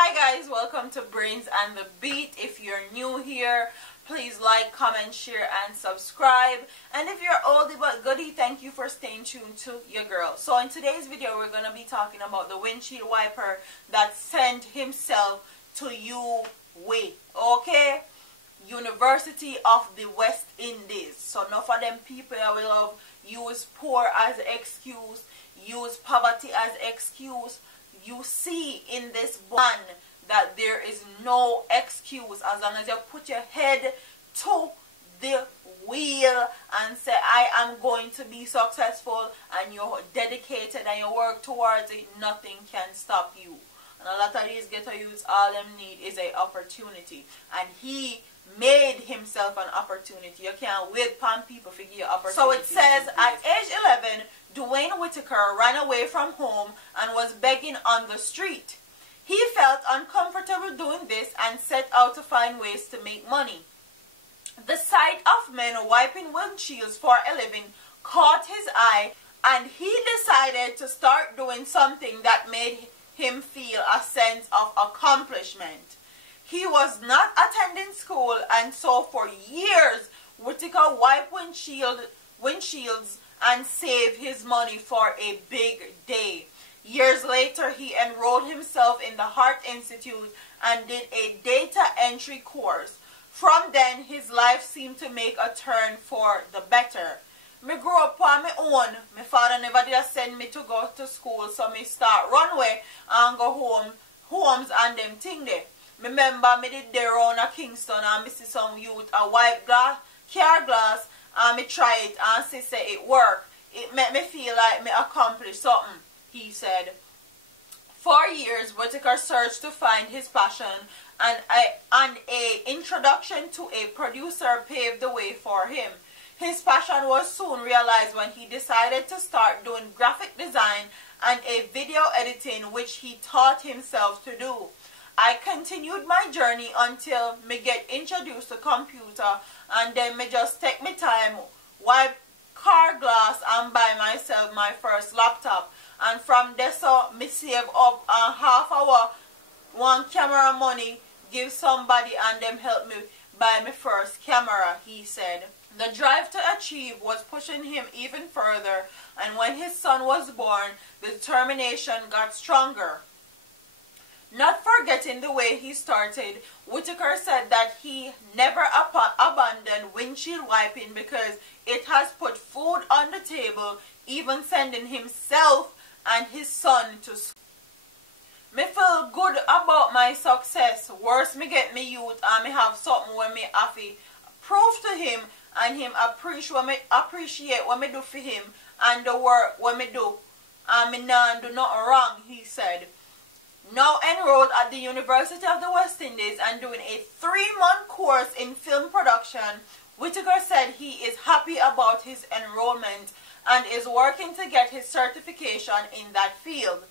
Hi guys, welcome to Brains and the Beat. If you're new here, please like, comment, share, and subscribe. And if you're oldie but goodie, thank you for staying tuned to your girl. So in today's video, we're going to be talking about the windshield wiper that sent himself to UWI, okay? University of the West Indies. So enough of them people that will love use poor as excuse, use poverty as excuse. You see in this one that there is no excuse as long as you put your head to the wheel and say, I am going to be successful, and you're dedicated and you work towards it, nothing can stop you. And a lot of these ghetto youths, all them need is an opportunity. And he made himself an opportunity. You can't wait upon people to give you opportunity. So it says, at age 11, Dwayne Whitaker ran away from home and was begging on the street. He felt uncomfortable doing this and set out to find ways to make money. The sight of men wiping windshields for a living caught his eye, and he decided to start doing something that made him feel a sense of accomplishment. He was not attending school, and so for years Whitaker wiped windshields and save his money for a big day. Years later, he enrolled himself in the Heart Institute and did a data entry course. From then, his life seemed to make a turn for the better. Me grew up on my own. My father never did send me to go to school, so me start runway and go homes and them thing there. Me remember me did there around a Kingston and me see some youth a wipe car glass, and me try it and see say it work. It made me feel like me accomplished something, he said. For years, Whitaker searched to find his passion, and an introduction to a producer paved the way for him. His passion was soon realized when he decided to start doing graphic design and a video editing, which he taught himself to do. I continued my journey until me get introduced to computer, and then me just take me time, wipe car glass and buy myself my first laptop. And from there, so me save up half hour, one camera money, give somebody, and them help me buy my first camera, he said. The drive to achieve was pushing him even further, and when his son was born, the determination got stronger. Not forgetting the way he started, Whitaker said that he never abandoned windshield wiping because it has put food on the table, even sending himself and his son to school. Me feel good about my success. Worse, me get me youth and me have something when me have to prove to him, and him appreciate what me do for him and the work what me do, and me not do nothing wrong, he said. Now enrolled at the University of the West Indies and doing a 3-month course in film production, Whitaker said he is happy about his enrollment and is working to get his certification in that field.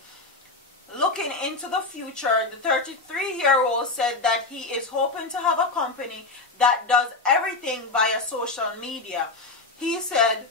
Looking into the future, the 33-year-old said that he is hoping to have a company that does everything via social media. He said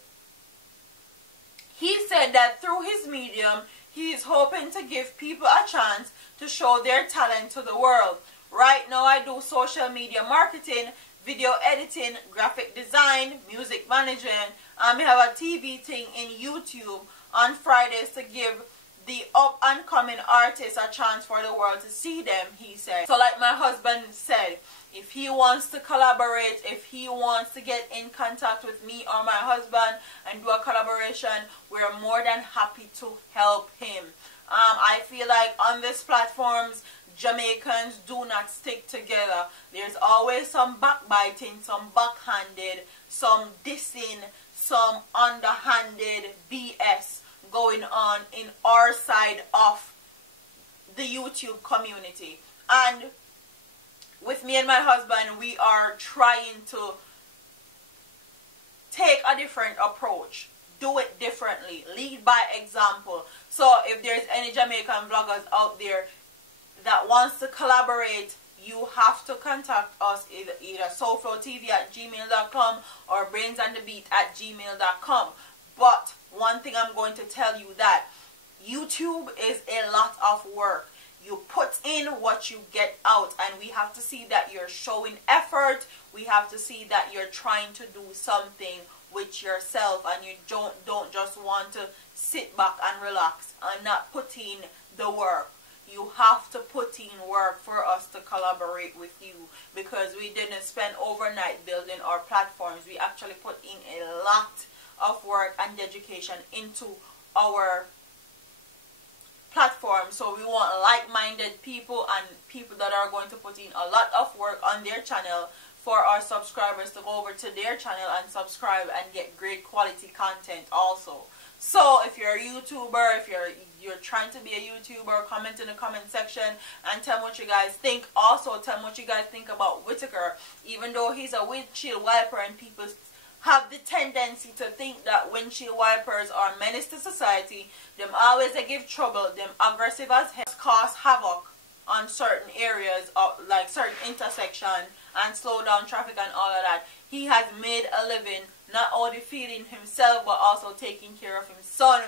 that through his medium, he is hoping to give people a chance to show their talent to the world. Right now I do social media marketing, video editing, graphic design, music management, and we have a TV thing in YouTube on Fridays to give the up and coming artists a chance for the world to see them, he said. So like my husband said, if he wants to collaborate, if he wants to get in contact with me or my husband and do a collaboration, we're more than happy to help him. I feel like on these platforms, Jamaicans do not stick together. There's always some backbiting, some backhanded, some dissing, some underhanded BS going on in our side of the YouTube community. And with me and my husband, we are trying to take a different approach, do it differently, lead by example. So if there's any Jamaican vloggers out there that wants to collaborate, you have to contact us either soulflowtv@gmail.com or brainsandthebeat@gmail.com. But one thing I'm going to tell you, that YouTube is a lot of work. You put in what you get out, and we have to see that you're showing effort. We have to see that you're trying to do something with yourself, and you don't just want to sit back and relax and not put in the work. You have to put in work for us to collaborate with you, because we didn't spend overnight building our platforms. We actually put in a lot of work and dedication into our platform. So we want like-minded people and people that are going to put in a lot of work on their channel for our subscribers to go over to their channel and subscribe and get great quality content also. So if you're a YouTuber, if you're trying to be a YouTuber, comment in the comment section and tell me what you guys think. Also tell me what you guys think about Whitaker. Even though he's a windshield wiper and people have the tendency to think that windshield wipers are a menace to society, them always they give trouble, them aggressive as hell, cause havoc on certain areas of like certain intersection and slow down traffic and all of that. He has made a living not only feeding himself but also taking care of his son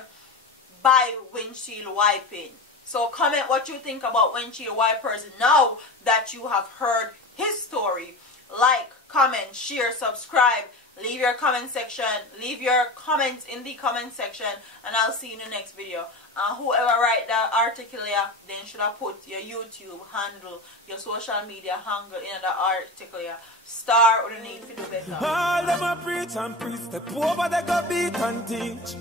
by windshield wiping. So comment what you think about windshield wipers now that you have heard his story. Like, comment, share, subscribe. Leave your comment section. Leave your comments in the comment section, and I'll see you in the next video. And whoever write that article here, then should have put your YouTube handle, your social media handle in the article here. Star or the need to do better. All them a preach and preach, step over they go beat and teach.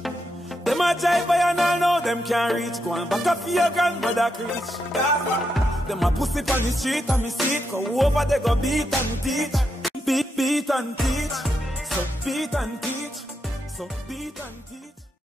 Them a jive by and all know them can't reach. Go and back up for your grandmother preach. Them a pussy on the street and me see it. Go over they go beat and teach. Beat and teach. So beat and teach. So beat and teach.